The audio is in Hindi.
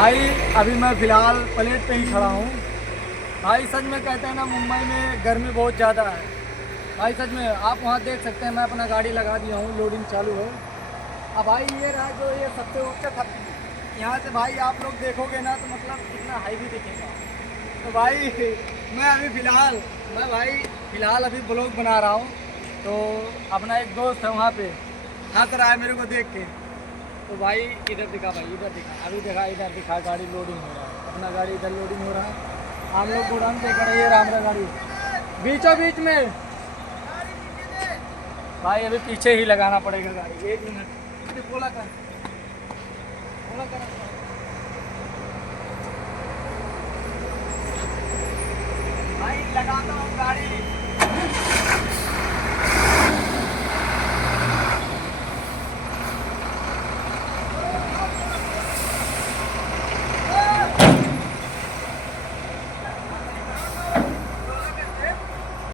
भाई अभी मैं फ़िलहाल प्लेट पे ही खड़ा हूँ। भाई सच में कहते हैं ना, मुंबई में गर्मी बहुत ज़्यादा है। भाई सच में आप वहाँ देख सकते हैं, मैं अपना गाड़ी लगा दिया हूँ, लोडिंग चालू है। अब भाई ये रहा जो ये सबसे ऊंचा था, यहाँ से भाई आप लोग देखोगे ना तो मतलब कितना हाईवे दिखेगा। तो भाई मैं भाई फ़िलहाल अभी ब्लॉग बना रहा हूँ। तो अपना एक दोस्त है वहाँ पे, हंस रहा है मेरे को देख के। तो भाई इधर दिखा, भाई इधर दिखा, अभी देखा, इधर दिखा, गाड़ी लोडिंग हो रहा है, अपना गाड़ी इधर लोडिंग हो रहा है। हम लोग गोडाउन पे खड़े, ये रहा हमारा गाड़ी बीचों बीच में। भाई अभी पीछे ही लगाना पड़ेगा गाड़ी, 1 मिनट। अरे बोला कर, बोला कर। भाई लगाता